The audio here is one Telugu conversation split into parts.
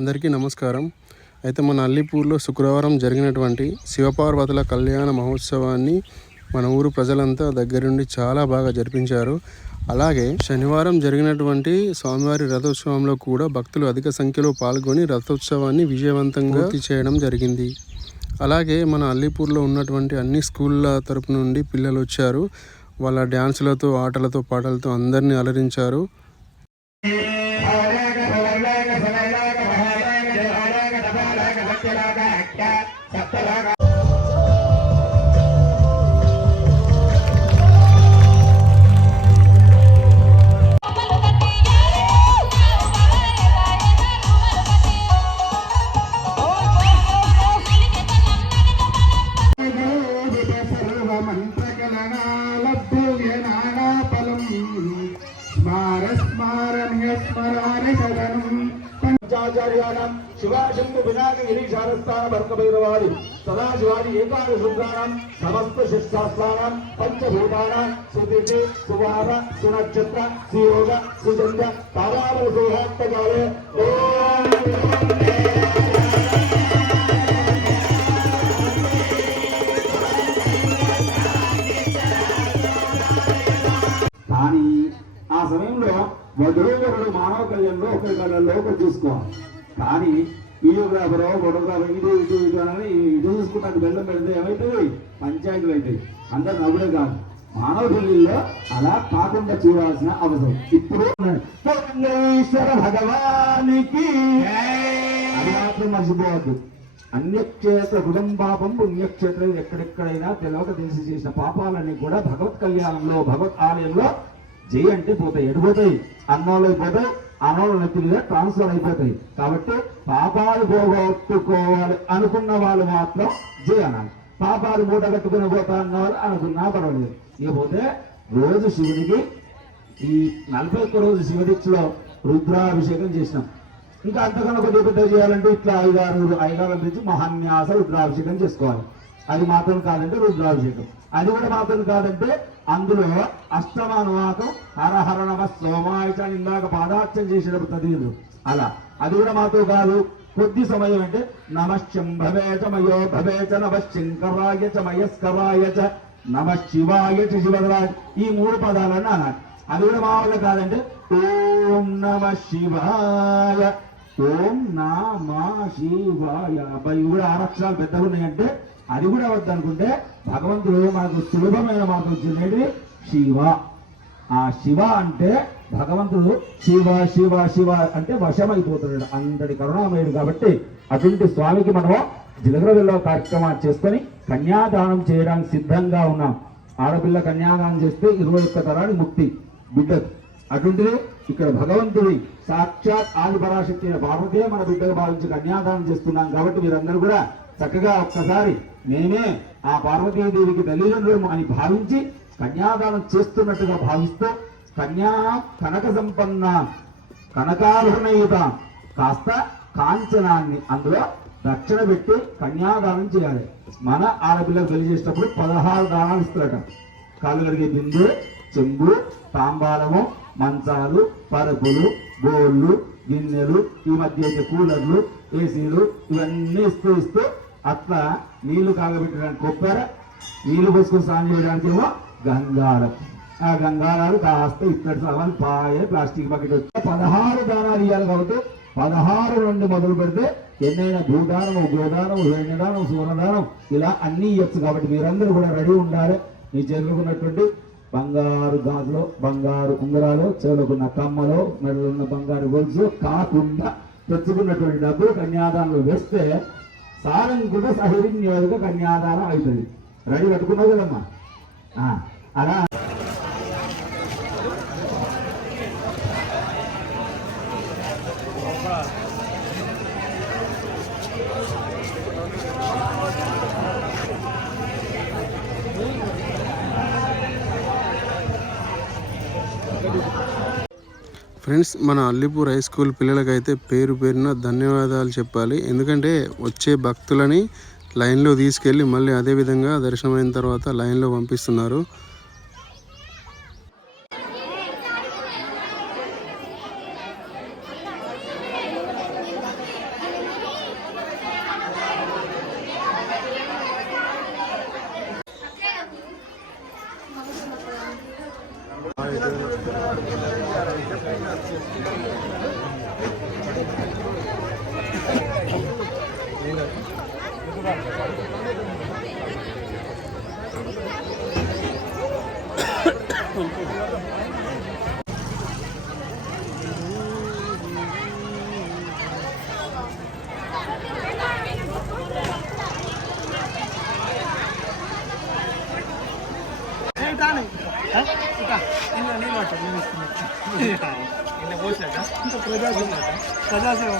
అందరికీ నమస్కారం. అయితే మన అల్లిపూర్లో శుక్రవారం జరిగినటువంటి శివపార్వతుల కళ్యాణ మహోత్సవాన్ని మన ఊరు ప్రజలంతా దగ్గరుండి చాలా బాగా జరిపించారు. అలాగే శనివారం జరిగినటువంటి స్వామివారి రథోత్సవంలో కూడా భక్తులు అధిక సంఖ్యలో పాల్గొని రథోత్సవాన్ని విజయవంతంగా పూర్తి చేయడం జరిగింది. అలాగే మన అల్లిపూర్లో ఉన్నటువంటి అన్ని స్కూళ్ళ తరపు నుండి పిల్లలు వచ్చారు. వాళ్ళ డ్యాన్సులతో, ఆటలతో, పాటలతో అందరినీ అలరించారు. పంచాచార్యాణం శివాశంభు వినాయక గిరీశారస్థాన భర్గభైరవాది సదాశివాది ఏకాదశుద్రాణం సమస్త శిష్టాస్థానం పంచభూతానాం సుతిథి సువార సునక్షత్ర సుయోగ సుచంద్ర తారావర సుహాత్మకాలే కానీ ఆ సమయంలో వధువులు మానవ కళ్యాణంలో ఒకరి కళ్ళల్లో ఒకరు చూసుకోవాలి. కానీ వీడియోగ్రాఫర్ ఫోటోగ్రాఫర్ ఇటు అని ఇటు చూసుకుంటారు. బెల్లం పెడితే ఏమవుతుంది? పంచాయతీలు అవుతాయి. అందరు నవ్వుడే కాదు, మానవ పెళ్లిలో అలా కాకుండా చూడాల్సిన అవసరం. ఇప్పుడు భగవానికి అది మాత్రం మర్చిపోవద్దు. అన్యక్షేత్ర కుటుంబాపం పుణ్యక్షేత్రం ఎక్కడెక్కడైనా తెలియక తెలిసి చేసిన పాపాలన్నీ కూడా భగవత్ కళ్యాణంలో, భగవత్ ఆలయంలో జై అంటే పోతాయి. ఎడిపోతాయి, అన్నంలో అయిపోతాయి, అన్నంలో నెత్తిగా ట్రాన్స్ఫర్ అయిపోతాయి. కాబట్టి పాపాలు పోగొట్టుకోవాలి అనుకున్న వాళ్ళు మాత్రం జై అనాలి. పాపాలు మూట కట్టుకుని పోతా అన్న వాళ్ళు అనుకున్నా పర్వాలేదు. ఇకపోతే రోజు శివునికి ఈ 41 రోజు శివదీక్షలో రుద్రాభిషేకం చేసినాం. ఇంకా అంతకన్నా కొద్దిగా పెద్ద చేయాలంటే ఇట్లా 5-6 నుంచి మహాన్యాస రుద్రాభిషేకం చేసుకోవాలి. అది మాత్రం కాదంటే రుద్రాభిషేకం. అది కూడా మాత్రం కాదంటే అందులో అష్టమానువాకం హరహర నమ సోమాయ ఇందాక పాదార్చన చేసేటప్పుడు చదివింది అలా. అది కూడా మాతో కాదు. కొద్ది సమయం అంటే నమశంభవేచ మయో భవేచ నమ శంకరాయ చ మయస్కరాయ చ నమ శివాయ చ శివరాయ ఈ 3 పదాలన్నీ అన్నారు. అది కూడా మా వాళ్ళు కాదంటే ఓం నమ శివాయ, ఓం నమ శివాయ. ఇవి కూడా 6 అక్షరాలు పెద్దగా ఉన్నాయంటే అది కూడా వద్దనుకుంటే భగవంతుడు మనకు సులభమైన మాట వచ్చింది శివ. ఆ శివ అంటే భగవంతుడు శివ శివ శివ అంటే వశమైపోతున్నాడు, అంతటి కరుణామయుడు. కాబట్టి అటువంటి స్వామికి మనము జిలగరలో కార్యక్రమాలు చేసుకొని కన్యాదానం చేయడానికి సిద్ధంగా ఉన్నాం. ఆడపిల్ల కన్యాదానం చేస్తే 21 తరానికి ముక్తి బిడ్డకు. అటువంటిది ఇక్కడ భగవంతుడి సాక్షాత్ ఆదిపరాశక్తి అయిన పార్వతే మన బిడ్డకు భావించి కన్యాదానం చేస్తున్నాం. కాబట్టి మీరందరూ కూడా చక్కగా ఒక్కసారి మేమే ఆ పార్వతీదేవికి తల్లిదండ్రులు అని భావించి కన్యాదానం చేస్తున్నట్టుగా భావిస్తూ కనక సంపన్న కనకాభరణయుత కాస్త కాంచనాన్ని అందులో దక్షిణ పెట్టి కన్యాదానం చేయాలి. మన ఆడపిల్లలు పెళ్లి చేసేటప్పుడు 16 దానాలు ఇస్తారట. కాళ్ళు కడిగే బిందు, చెంబు, తాంబాలము, మంచాలు, పరుపులు, బోళ్ళు, గిన్నెలు, ఈ మధ్య అయితే కూలర్లు, ఏసీలు ఇవన్నీ ఇస్తూ అట్లా నీళ్లు కాగబెట్టడానికి కొబ్బర, నీళ్లు పోసుకొని స్నానం చేయడానికి ఏమో గంగాళం. ఆ గంగాళాలు కాస్త ఇత్తడి సామాన్, పాయ, ప్లాస్టిక్ బకెట్ వచ్చి 16 దానాలు ఇవ్వాలి. కాబట్టి 16 నుండి మొదలు పెడితే ఎన్నైనా భూదానము, గోదానము, వేణ్యదానం, సూర్యదానం ఇలా అన్నీ ఇవ్వచ్చు. కాబట్టి మీరందరూ కూడా రెడీ ఉండాలి. మీ చేతులుకున్నటువంటి బంగారు గాజులు, బంగారు ఉంగరాలు, చెవులకున్న కమ్మలు, మెడలున్న బంగారు గొలుసు కాకుండా తెచ్చుకున్నటువంటి డబ్బులు కన్యాదానంలో వేస్తే సారం కూడా సహవినియోగ కన్యాదానం అవుతుంది. రెడీ కట్టుకున్నావు కదమ్మా. అలా ఫ్రెండ్స్, మన అల్లిపూర్ హై స్కూల్ పిల్లలకైతే పేరున ధన్యవాదాలు చెప్పాలి. ఎందుకంటే వచ్చే భక్తులని లైన్లో తీసుకెళ్ళి మళ్ళీ అదేవిధంగా దర్శనమైన తర్వాత లైన్లో పంపిస్తున్నారు. ప్రజాసేవ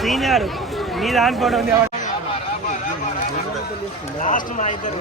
సీనియర్ నీ దానిపోవడం ఉంది లాస్ట్ మా ఇద్దరు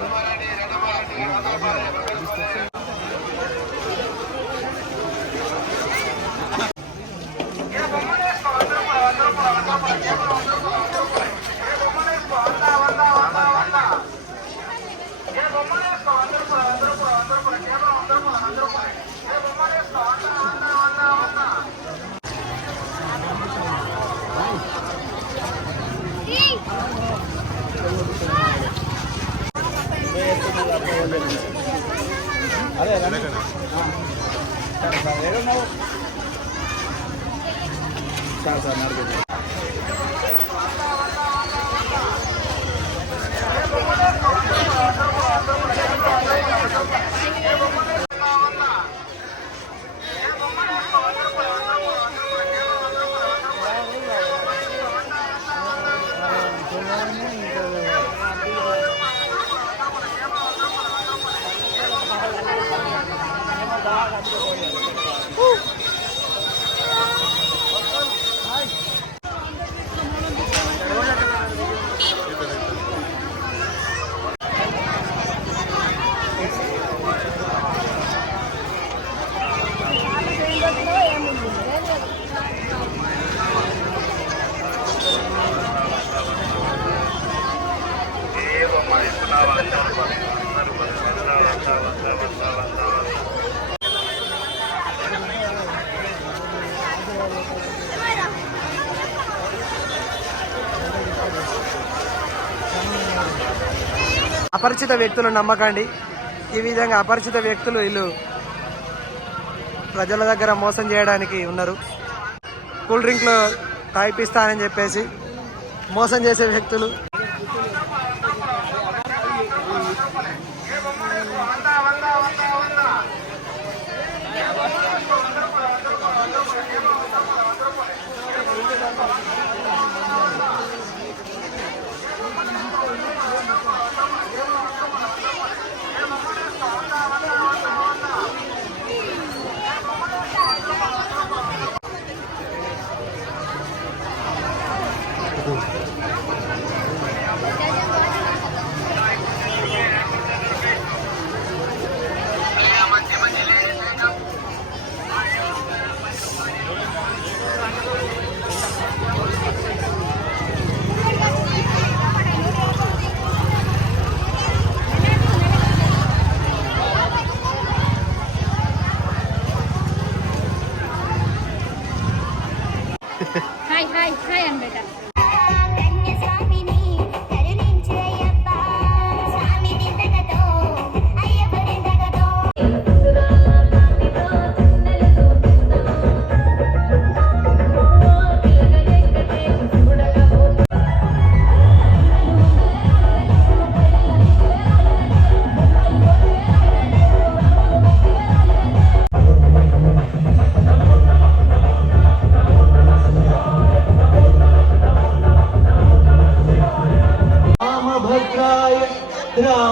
అపరిచిత వ్యక్తులు నమ్మకండి. ఈ విధంగా అపరిచిత వ్యక్తులు వీళ్ళు ప్రజల దగ్గర మోసం చేయడానికి ఉన్నారు. కూల్ డ్రింక్లు తాగిపిస్తానని చెప్పేసి మోసం చేసే వ్యక్తులు. హాయ్ హాయ్ హాయ్ అని బేట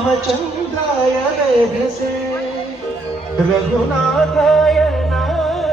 रामचंद्राय वेधसे रघुनाथाय नाथाय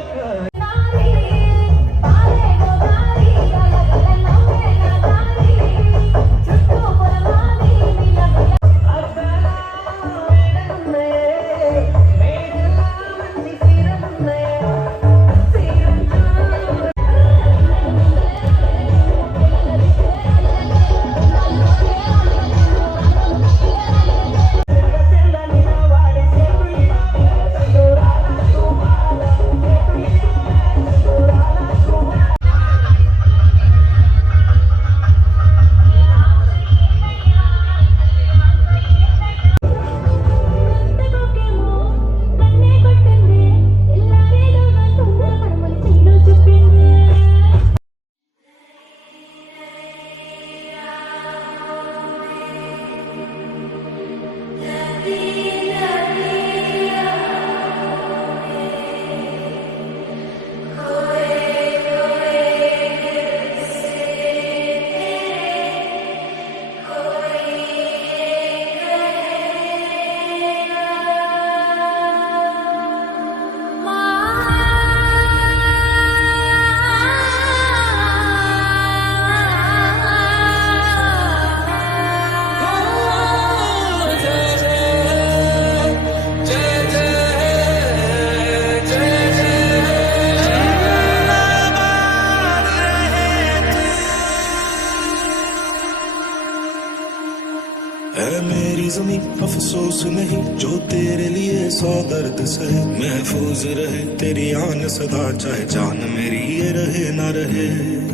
है मेरी ज़मीं अफसोस नहीं जो तेरे लिए 100 दर्द सहे महफूज रहे तेरी आन सदा चाहे जान मेरी ये रहे ना रहे